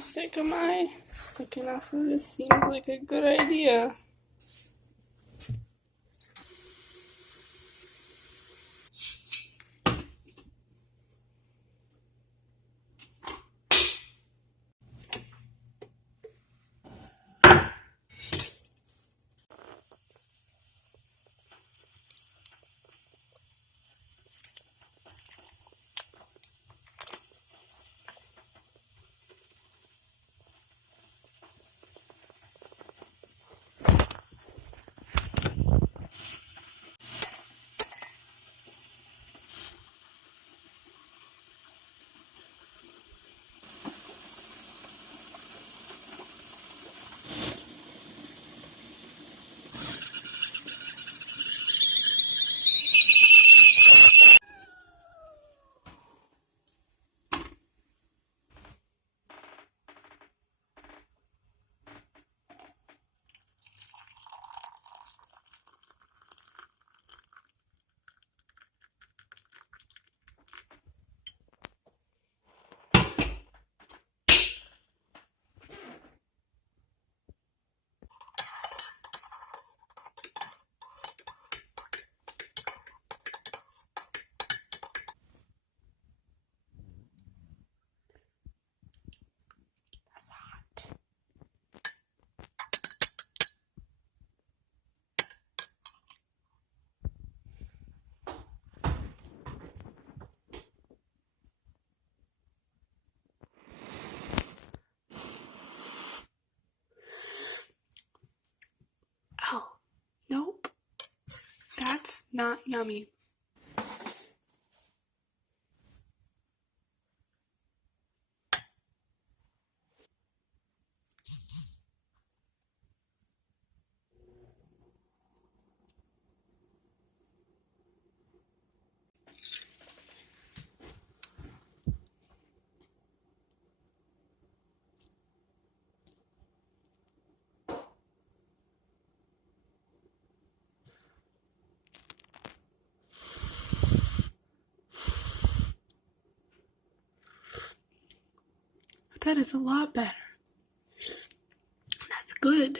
sick of my second off of this seems like a good idea. That's hot. Oh, nope. That's not yummy. That is a lot better. That's good.